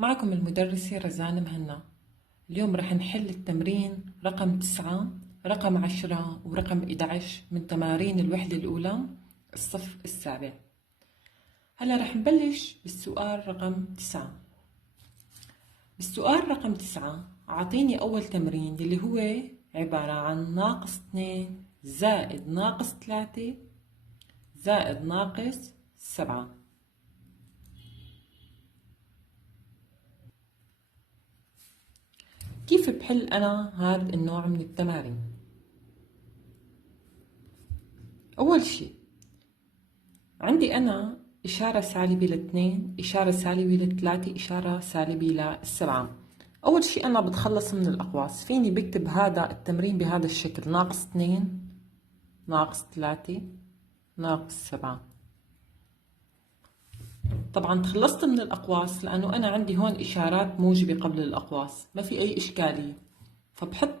معكم المدرسة رزان مهنا. اليوم رح نحل التمرين رقم 9 رقم 10 ورقم 11 من تمارين الوحدة الأولى الصف السابع. هلا رح نبلش بالسؤال رقم 9. بالسؤال رقم 9 أعطيني أول تمرين اللي هو عبارة عن ناقص 2 زائد ناقص 3 زائد ناقص 7. كيف بحل أنا هذا النوع من التمارين؟ أول شي عندي أنا إشارة سالبة لاثنين، إشارة سالبة لثلاثة، إشارة سالبة للسبعة. أول شي أنا بتخلص من الأقواس، فيني بكتب هذا التمرين بهذا الشكل: ناقص 2 ناقص 3 ناقص 7. طبعا تخلصت من الأقواس لأنه أنا عندي هون إشارات موجبة قبل الأقواس، ما في أي إشكالية، فبحط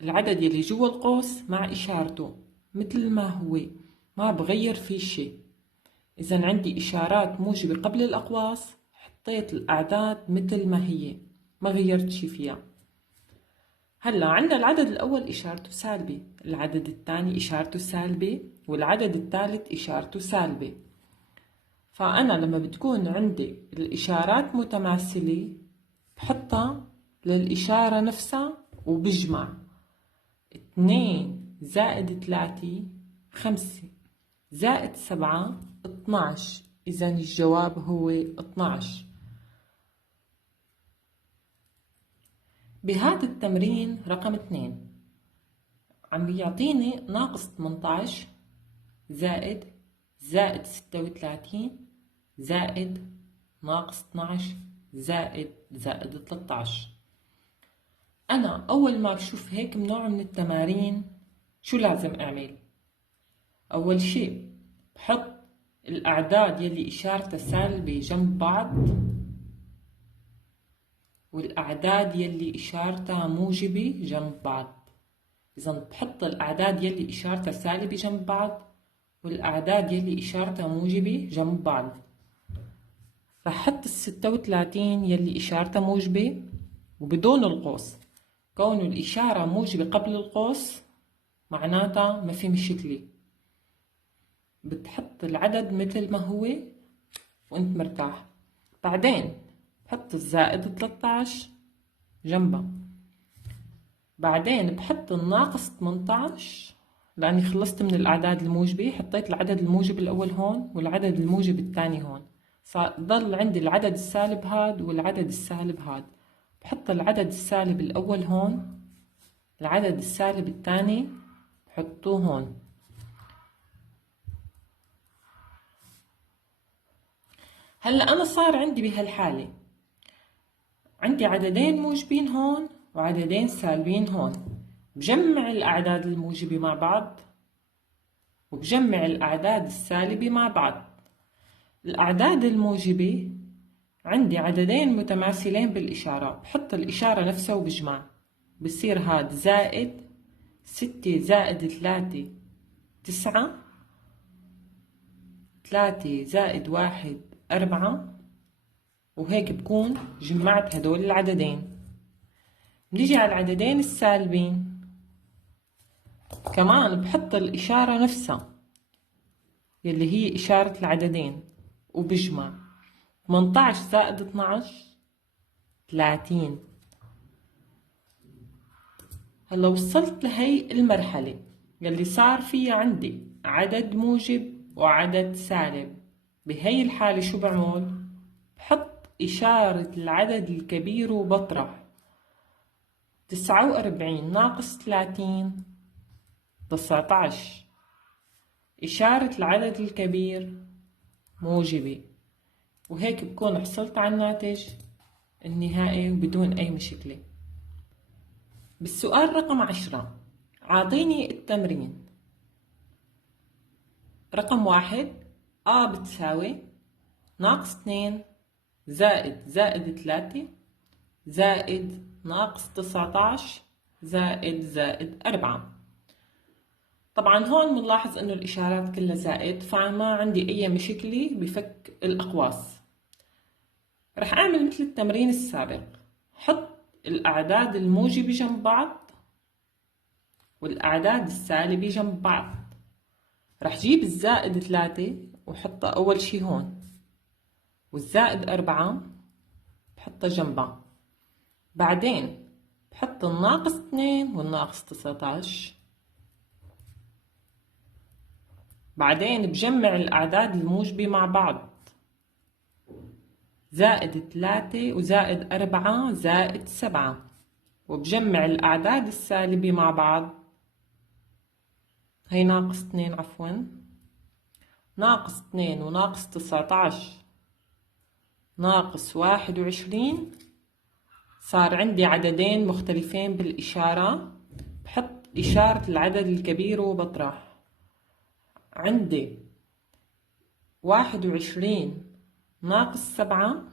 العدد يلي جوا القوس مع إشارته مثل ما هو، ما بغير فيه شيء. إذا عندي إشارات موجبة قبل الأقواس حطيت الأعداد مثل ما هي، ما غيرت شي فيها. هلا عندنا العدد الأول إشارته سالبة، العدد الثاني إشارته سالبة، والعدد الثالث إشارته سالبة. فأنا لما بتكون عندي الإشارات متماثلة بحطها للإشارة نفسها وبجمع 2 زائد 3 5 زائد 7 12. إذا الجواب هو 12. بهذا التمرين رقم 2 عم بيعطيني ناقص 18 زائد 36 زائد ناقص 12 زائد 13. أنا أول ما بشوف هيك نوع من التمارين شو لازم أعمل؟ أول شي بحط الأعداد يلي إشارتها سالبة جنب بعض، والأعداد يلي إشارتها موجبة جنب بعض. إذا بحط الأعداد يلي إشارتها سالبة جنب بعض والأعداد يلي إشارتها موجبة جنب بعض. رح حط 36 يلي إشارتها موجبة وبدون القوس، كون الإشارة موجبة قبل القوس معناتها ما في مشكلة، بتحط العدد مثل ما هو وانت مرتاح. بعدين بحط الزائد 13 جنبها، بعدين بحط الناقص 18 لأني خلصت من الأعداد الموجبة، حطيت العدد الموجب الأول هون والعدد الموجب الثاني هون، ضل عندي العدد السالب هاد والعدد السالب هاد. بحط العدد السالب الأول هون، العدد السالب الثاني بحطوه هون. هلا أنا صار عندي بهالحالة عندي عددين موجبين هون وعددين سالبين هون، بجمع الأعداد الموجبة مع بعض وبجمع الأعداد السالبة مع بعض. الأعداد الموجبة عندي عددين متماثلين بالإشارة، بحط الإشارة نفسها وبجمع، بصير هاد زائد 6 زائد 3 9 3 زائد 1 4، وهيك بكون جمعت هدول العددين. بنيجي على العددين السالبين كمان بحط الإشارة نفسها يلي هي إشارة العددين وبجمع 18 زائد 12 30. هلا وصلت لهي المرحلة يلي صار فيها عندي عدد موجب وعدد سالب. بهي الحالة شو بعمل؟ بحط إشارة العدد الكبير وبطرح 49 ناقص 30 19. إشارة العدد الكبير موجبة، وهيك بكون حصلت على الناتج النهائي وبدون أي مشكلة. بالسؤال رقم 10 عاطيني التمرين رقم 1: A بتساوي ناقص 2 زائد 3 زائد ناقص 19 زائد 4. طبعا هون بنلاحظ انه الاشارات كلها زائد، فما عندي اي مشكلة بفك الاقواس. رح أعمل مثل التمرين السابق، حط الأعداد الموجبة جنب بعض والأعداد السالبة جنب بعض. رح جيب الزائد 3 وحطها أول شي هون، والزائد 4 بحطها جنبها، بعدين بحط الناقص 2 والناقص 19، بعدين بجمع الأعداد الموجبة مع بعض، زائد 3 وزائد 4 زائد 7، وبجمع الأعداد السالبة مع بعض، هي ناقص 2 عفوا، ناقص 2 وناقص 19 ناقص 21. صار عندي عددين مختلفين بالإشارة، بحط إشارة العدد الكبير وبطرح. عندي 21 ناقص 7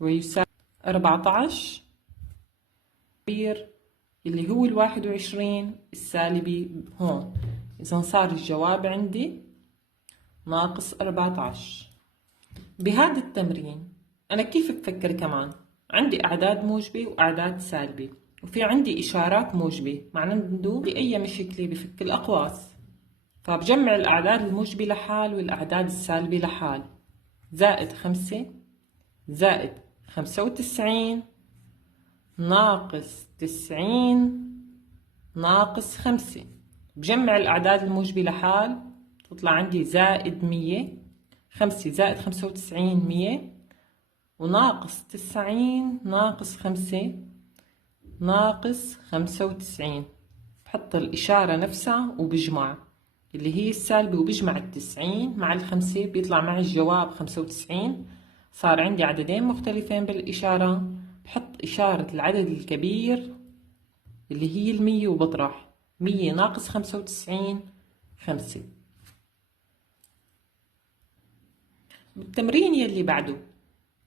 ويساوي 14 كبير اللي هو 21 السالبي هون. إذا صار الجواب عندي ناقص 14. بهذا التمرين أنا كيف بفكر كمان؟ عندي أعداد موجبة وأعداد سالبة، وفي عندي إشارات موجبة، معناه بأي مشكلة بفك الأقواس، فبجمع الأعداد الموجبة لحال والأعداد السالبة لحال. زائد 5 زائد 95 ناقص 90 ناقص 5. بجمع الأعداد الموجبة لحال تطلع عندي زائد 100. 5 زائد 95 100، وناقص 90 ناقص 5 ناقص 95. بحط الإشارة نفسها وبجمع اللي هي السالبة، وبجمع 90 مع 5 بيطلع معي الجواب 95. صار عندي عددين مختلفين بالإشارة، بحط إشارة العدد الكبير اللي هي 100 وبطرح 100 ناقص 95 5. بالتمرين يلي بعده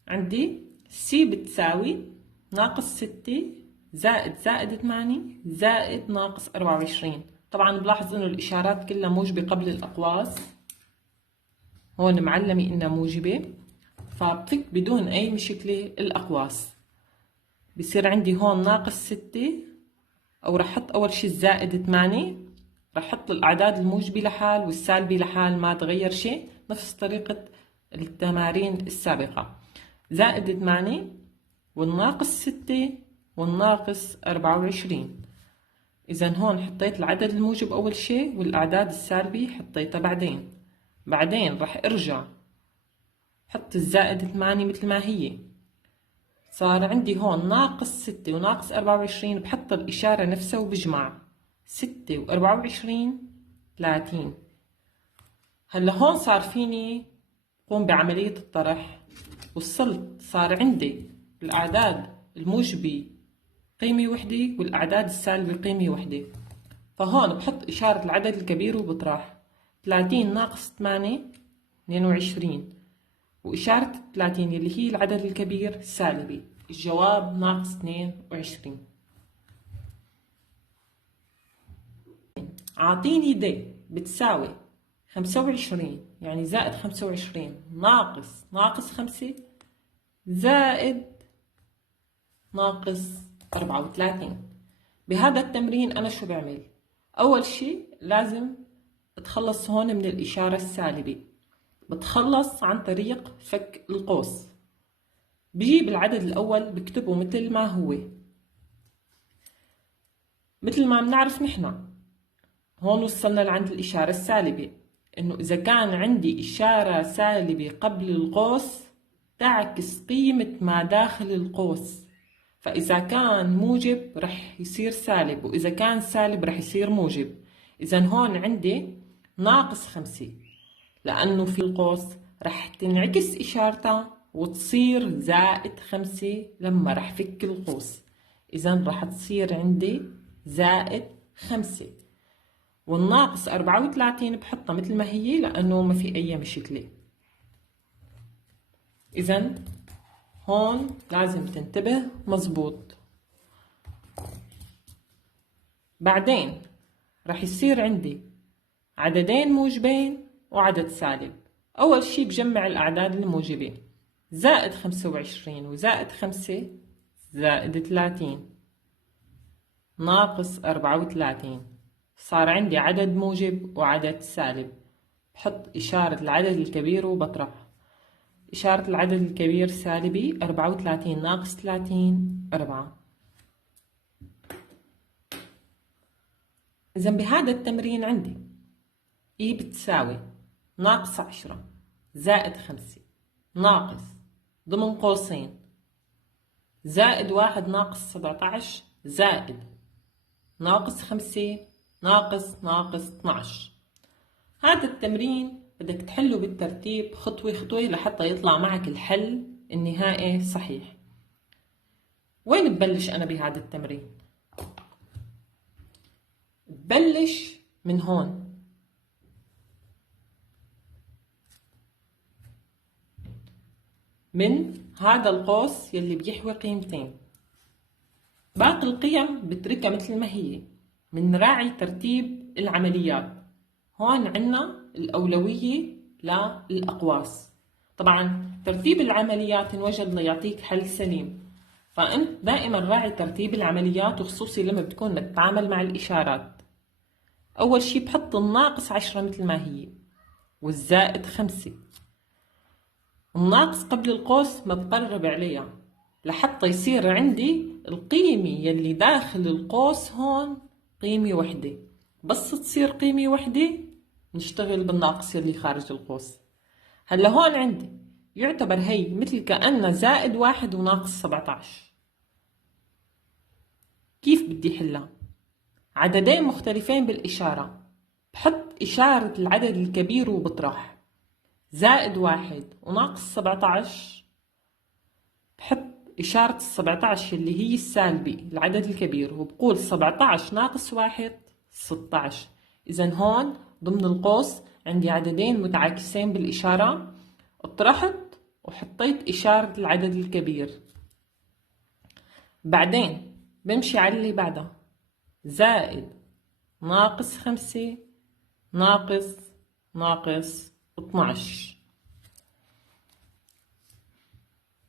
عندي سي بتساوي ناقص 6 زائد 8 زائد ناقص 24. طبعا بلاحظ انه الاشارات كلها موجبة قبل الاقواس، هون معلمة انها موجبة، فبفك بدون اي مشكلة الاقواس. بصير عندي هون ناقص 6، او رح احط اول شي الزائد 8، رح احط الاعداد الموجبة لحال والسالبة لحال، ما تغير شيء، نفس طريقة التمارين السابقة. زائد 8 والناقص 6 والناقص 24. إذا هون حطيت العدد الموجب أول شيء والأعداد السالبة حطيتها بعدين رح أرجع حط الزائد 8 مثل ما هي. صار عندي هون ناقص 6 وناقص 24، بحط الإشارة نفسها وبجمع 6 و24 30. هلا هون صار فيني قوم بعملية الطرح، وصلت صار عندي الأعداد الموجبة قيمة وحدة والأعداد السالبة قيمة وحدة، فهون بحط إشارة العدد الكبير وبطرح 30 ناقص 8 22، وإشارة 30 اللي هي العدد الكبير سالبة، الجواب ناقص 22. أعطيني د بتساوي 25، يعني زائد 25 ناقص 5 زائد ناقص 34. بهذا التمرين أنا شو بعمل؟ أول شي لازم أتخلص هون من الإشارة السالبة، بتخلص عن طريق فك القوس. بجيب العدد الأول بكتبه مثل ما هو، مثل ما بنعرف نحن. هون وصلنا لعند الإشارة السالبة، إنه إذا كان عندي إشارة سالبة قبل القوس تعكس قيمة ما داخل القوس، فإذا كان موجب رح يصير سالب، وإذا كان سالب رح يصير موجب. إذا هون عندي ناقص 5، لأنه في القوس رح تنعكس إشارتها وتصير زائد 5 لما رح فك القوس، إذا رح تصير عندي زائد 5. والناقص 34 بحطها مثل ما هي لأنه ما في أي مشكلة. إذا هون لازم تنتبه مظبوط. بعدين رح يصير عندي عددين موجبين وعدد سالب. أول شي بجمع الأعداد الموجبة، زائد 25 وزائد 5 زائد 30 ناقص 34. صار عندي عدد موجب وعدد سالب. بحط إشارة العدد الكبير وبطرح. إشارة العدد الكبير سالبي، 34 ناقص 30 4. إذا بهذا التمرين عندي إي بتساوي ناقص 10 زائد 5 ناقص ضمن قوسين زائد 1 ناقص 17 زائد ناقص 5 ناقص 12. هذا التمرين بدك تحله بالترتيب خطوة خطوة لحتى يطلع معك الحل النهائي صحيح. وين ببلش أنا بهذا التمرين؟ ببلش من هون، من هذا القوس يلي بيحوي قيمتين. باقي القيم بتركها مثل ما هي. منراعي ترتيب العمليات. هون عنا الأولوية للأقواس. طبعا ترتيب العمليات انوجد ليعطيك حل سليم، فأنت دائما راعي ترتيب العمليات، وخصوصي لما بتكون بتتعامل مع الإشارات. أول شي بحط الناقص 10 مثل ما هي والزائد 5. الناقص قبل القوس ما بقرب عليها لحتى يصير عندي القيمة يلي داخل القوس هون قيمة وحدة. بس تصير قيمة وحدة نشتغل بالناقص يلي خارج القوس. هلا هون عندي يعتبر هي مثل كأنها زائد 1 وناقص 17. كيف بدي حلها؟ عددين مختلفين بالإشارة. بحط إشارة العدد الكبير وبطرح. زائد 1 وناقص 17، بحط إشارة 17 اللي هي السالبي العدد الكبير، وبقول 17 ناقص 1 16. إذا هون ضمن القوس عندي عددين متعاكسين بالإشارة، اطرحت وحطيت إشارة العدد الكبير. بعدين بمشي على اللي بعدها، زائد ناقص 5 ناقص 12.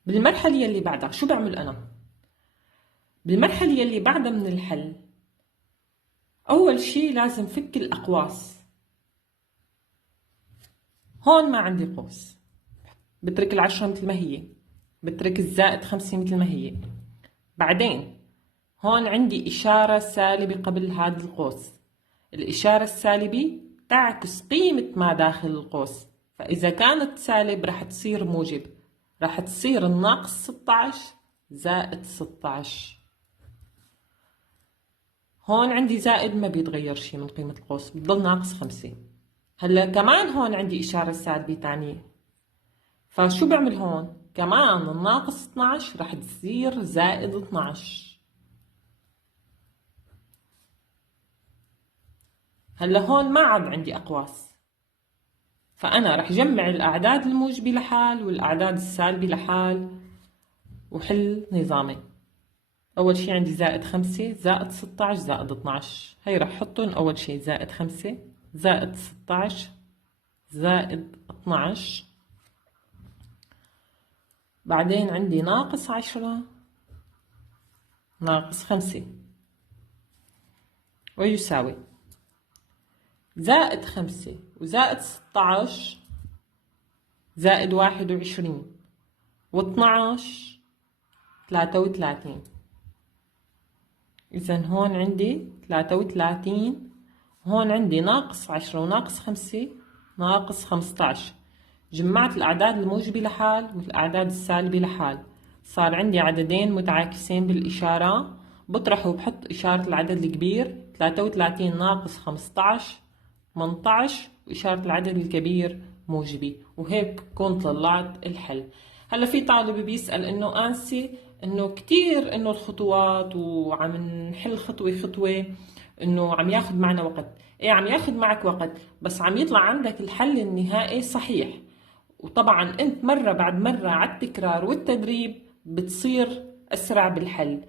بالمرحلة يلي بعدها شو بعمل أنا؟ بالمرحلة يلي بعدها من الحل، أول شي لازم فك الأقواس. هون ما عندي قوس، بترك 10 مثل ما هي، بترك الزائد 5 مثل ما هي. بعدين هون عندي إشارة سالبة قبل هذا القوس. الإشارة السالبة تعكس قيمة ما داخل القوس، فإذا كانت سالب رح تصير موجب، رح تصير الناقص 16 زائد 16. هون عندي زائد ما بيتغير شي من قيمة القوس، بتضل ناقص 5. هلا كمان هون عندي إشارة سالبة تانية، فشو بعمل هون؟ كمان الناقص 12 رح تصير زائد 12. هلا هون ما عاد عندي أقواس، فأنا رح جمع الأعداد الموجبة لحال والأعداد السالبة لحال وحل نظامي. أول شي عندي زائد 5 زائد 16 زائد 12، هي رح حطهم أول شي زائد 5 زائد 16 زائد 12. بعدين عندي ناقص 10 ناقص 5 ويساوي زائد 5 وزائد 16 زائد 21 و12 33. إذا هون عندي 33، هون عندي ناقص 10 وناقص 5 ناقص 15. جمعت الأعداد الموجبة لحال والأعداد السالبة لحال، صار عندي عددين متعاكسين بالإشارة. بطرح وبحط إشارة العدد الكبير، 33 ناقص 15 18، وإشارة العدد الكبير موجبة، وهيك بكون طلعت الحل. هلا في طالب بيسأل إنه أنسي إنه كتير إنه الخطوات وعم نحل خطوة خطوة إنه عم ياخد معنا وقت. إيه عم ياخد معك وقت، بس عم يطلع عندك الحل النهائي صحيح. وطبعا أنت مرة بعد مرة على التكرار والتدريب بتصير أسرع بالحل.